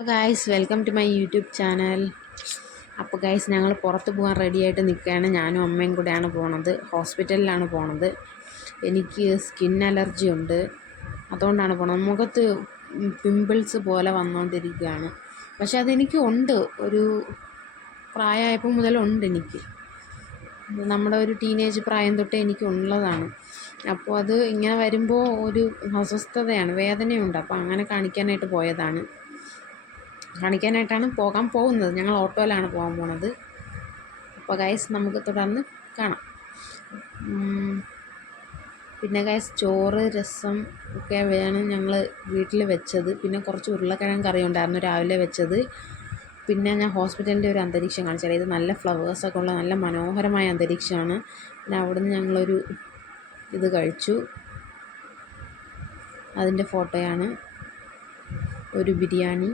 Guys welcome to my YouTube channel. അപ്പോൾ guys ഞങ്ങൾ പുറത്ത് പോകാൻ റെഡി ആയിട്ട് നിൽക്കുകയാണ്. ഞാനും അമ്മയും കൂടെയാണ് പോണത്. ഹോസ്പിറ്റലിലാണ് പോണത്. എനിക്ക് സ്കിൻ അലർജി ഉണ്ട്, അതുകൊണ്ടാണ് പോണത്. മുഖത്ത് പിമ്പിൾസ് പോലെ വന്നുകൊണ്ടിരിക്കുകയാണ്. പക്ഷെ അതെനിക്ക് ഉണ്ട്, ഒരു പ്രായമായപ്പോൾ മുതലുണ്ട് എനിക്ക്. നമ്മുടെ ഒരു ടീനേജ് പ്രായം തൊട്ടേ എനിക്ക് ഉള്ളതാണ്. അപ്പോൾ അത് ഇങ്ങനെ വരുമ്പോൾ ഒരു അസ്വസ്ഥതയാണ്, വേദനയുണ്ട്. അപ്പോൾ അങ്ങനെ കാണിക്കാനായിട്ടാണ് പോകാൻ പോകുന്നത്. ഞങ്ങൾ ഓട്ടോയിലാണ് പോകാൻ പോണത്. അപ്പോൾ ഗൈസ് നമുക്ക് തുടർന്ന് കാണാം. പിന്നെ ഗൈസ് ചോറ് രസം ഒക്കെ വേണം ഞങ്ങൾ വീട്ടിൽ വെച്ചത്. പിന്നെ കുറച്ച് ഉരുളക്കിഴങ്ങ് കറി ഉണ്ടായിരുന്നു രാവിലെ വെച്ചത്. പിന്നെ ഞാൻ ഹോസ്പിറ്റലിൻ്റെ ഒരു അന്തരീക്ഷം കാണിച്ചാൽ ഇത് നല്ല ഫ്ലവേഴ്സൊക്കെ ഉള്ള നല്ല മനോഹരമായ അന്തരീക്ഷമാണ്. പിന്നെ അവിടുന്ന് ഞങ്ങളൊരു ഇത് കഴിച്ചു, അതിൻ്റെ ഫോട്ടോയാണ്. ഒരു ബിരിയാണി.